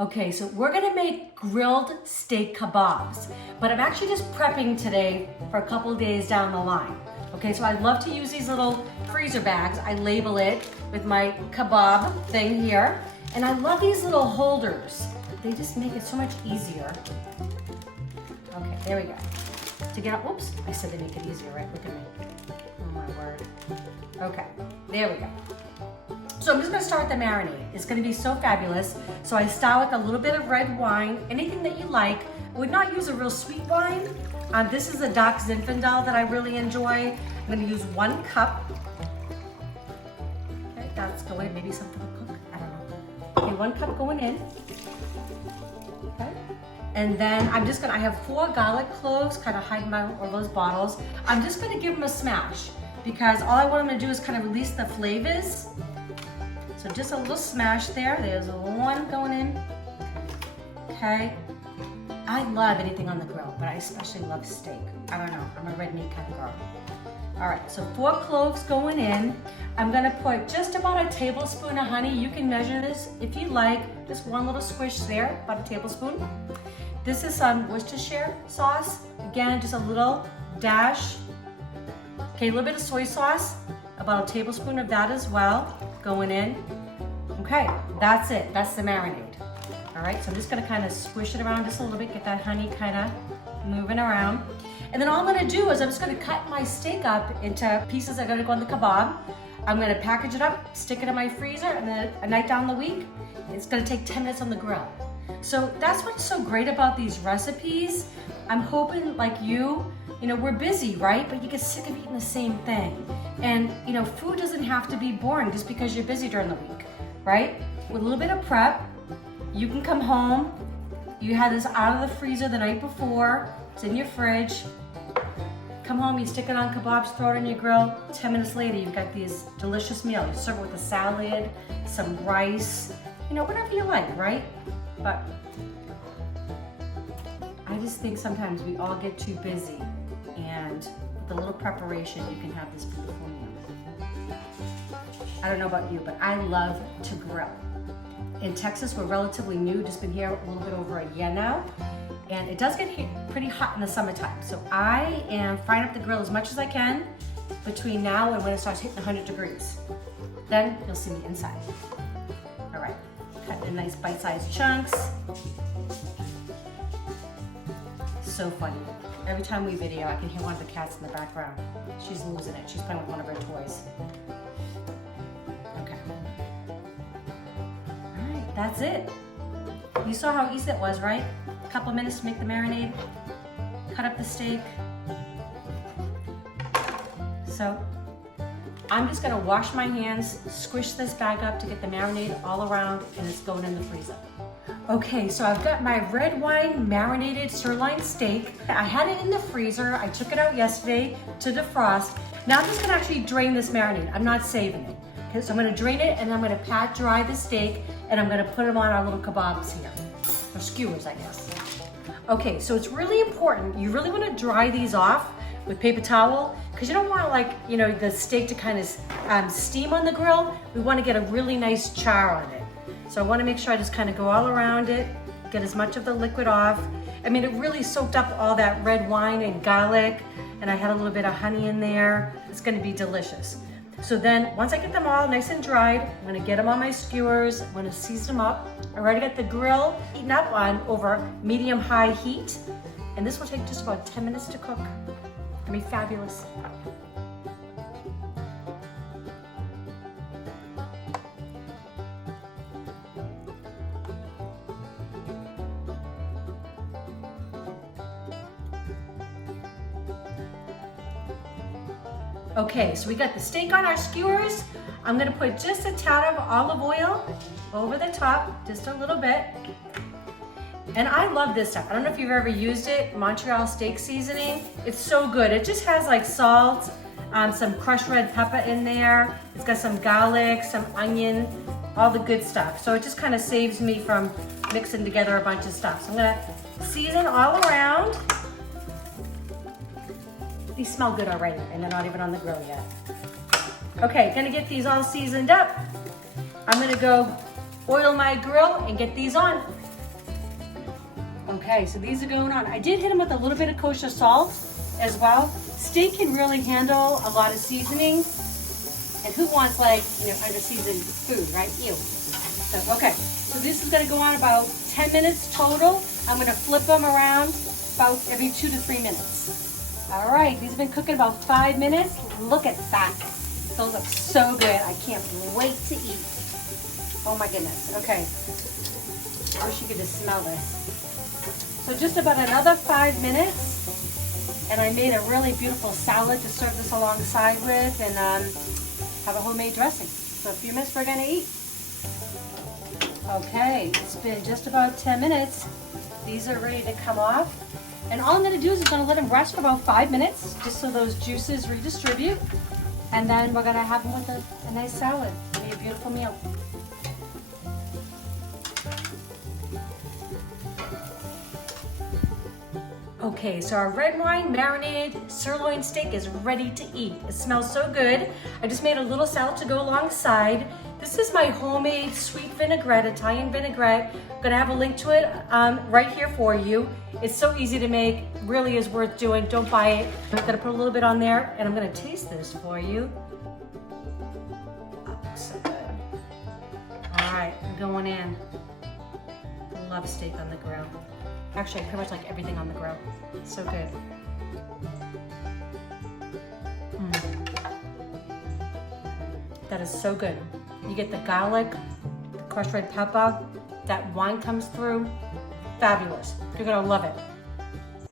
Okay, so we're gonna make grilled steak kebabs, but I'm actually just prepping today for a couple of days down the line. Okay, so I love to use these little freezer bags. I label it with my kebab thing here, and I love these little holders. They just make it so much easier. Okay, there we go. To get out, oops, I said they make it easier, right? Look at me. Oh my word. Okay, there we go. So I'm just gonna start with the marinade. It's gonna be so fabulous. So I start with a little bit of red wine, anything that you like. I would not use a real sweet wine. This is a dark zinfandel that I really enjoy. I'm gonna use 1 cup. Okay, that's going, maybe something to cook, I don't know. Okay, 1 cup going in. Okay. And then I'm just gonna, I have 4 garlic cloves, kind of hide my all those bottles. I'm just gonna give them a smash because all I want them to do is kind of release the flavors. So just a little smash there. There's 1 going in. Okay. I love anything on the grill, but I especially love steak. I don't know, I'm a red meat kind of girl. All right, so 4 cloves going in. I'm gonna put just about a tablespoon of honey. You can measure this if you like. Just 1 little squish there, about a tablespoon. This is some Worcestershire sauce. Again, just a little dash. Okay, a little bit of soy sauce, about a tablespoon of that as well, going in. Okay, that's it, that's the marinade. All right, so I'm just gonna kind of squish it around just a little bit, get that honey kind of moving around. And then all I'm gonna do is I'm just gonna cut my steak up into pieces that are gonna go on the kebab. I'm gonna package it up, stick it in my freezer, and then a night down the week, it's gonna take 10 minutes on the grill. So that's what's so great about these recipes. I'm hoping, like you know, we're busy, right? But you get sick of eating the same thing. And you know, food doesn't have to be boring just because you're busy during the week, right? With a little bit of prep, you can come home, you had this out of the freezer the night before, it's in your fridge. Come home, you stick it on kebabs, throw it on your grill. 10 minutes later, you've got these delicious meals. You serve it with a salad, some rice, you know, whatever you like, right? But I just think sometimes we all get too busy, and with a little preparation, you can have this beautiful meal. I don't know about you, but I love to grill. In Texas, we're relatively new, just been here a little bit over a year now, and it does get pretty hot in the summertime. So I am frying up the grill as much as I can between now and when it starts hitting 100 degrees. Then you'll see me inside. All right, cut in nice bite-sized chunks. So funny. Every time we video, I can hear one of the cats in the background. She's losing it. She's playing with one of her toys. Okay. All right, that's it. You saw how easy it was, right? A couple of minutes to make the marinade. Cut up the steak. So, I'm just gonna wash my hands, squish this bag up to get the marinade all around, and it's going in the freezer. Okay, so I've got my red wine marinated sirloin steak. I had it in the freezer. I took it out yesterday to defrost. Now I'm just gonna actually drain this marinade. I'm not saving it. Okay, so I'm gonna drain it and I'm gonna pat dry the steak and I'm gonna put them on our little kebabs here. Or skewers, I guess. Okay, so it's really important. You really wanna dry these off with paper towel because you don't want, like, you know, the steak to kind of steam on the grill. We wanna get a really nice char on it. So I want to make sure I just kind of go all around it, get as much of the liquid off. I mean, it really soaked up all that red wine and garlic, and I had a little bit of honey in there. It's going to be delicious. So then, once I get them all nice and dried, I'm going to get them on my skewers. I'm going to season them up. I already got the grill heating up on over medium-high heat, and this will take just about 10 minutes to cook. It's going to be fabulous. Okay, so we got the steak on our skewers. I'm gonna put just a tad of olive oil over the top, just a little bit. And I love this stuff. I don't know if you've ever used it, Montreal steak seasoning. It's so good. It just has like salt, some crushed red pepper in there. It's got some garlic, some onion, all the good stuff. So it just kind of saves me from mixing together a bunch of stuff. So I'm gonna season all around. These smell good already, and they're not even on the grill yet. Okay, gonna get these all seasoned up. I'm gonna go oil my grill and get these on. Okay, so these are going on. I did hit them with a little bit of kosher salt as well. Steak can really handle a lot of seasoning. And who wants like, under seasoned food, right? Ew. So, okay, so this is gonna go on about 10 minutes total. I'm gonna flip them around about every 2 to 3 minutes. All right, these have been cooking about 5 minutes. Look at that. Those look so good. I can't wait to eat. Oh my goodness, okay. I wish you could just smell this. So just about another 5 minutes, and I made a really beautiful salad to serve this alongside with, and have a homemade dressing. So a few minutes we're gonna eat. Okay, it's been just about 10 minutes. These are ready to come off. And all I'm gonna do is just gonna let them rest for about 5 minutes, just so those juices redistribute. And then we're gonna have them with a nice salad. It'll be a beautiful meal. Okay, so our red wine marinated sirloin steak is ready to eat. It smells so good. I just made a little salad to go alongside. This is my homemade sweet vinaigrette, Italian vinaigrette. I'm gonna have a link to it right here for you. It's so easy to make, really is worth doing. Don't buy it. I'm gonna put a little bit on there and I'm gonna taste this for you. Oh, so good. All right, I'm going in. I love steak on the grill. Actually, I pretty much like everything on the grill. It's so good. That is so good. You get the garlic, the crushed red pepper, that wine comes through. Fabulous. You're gonna love it.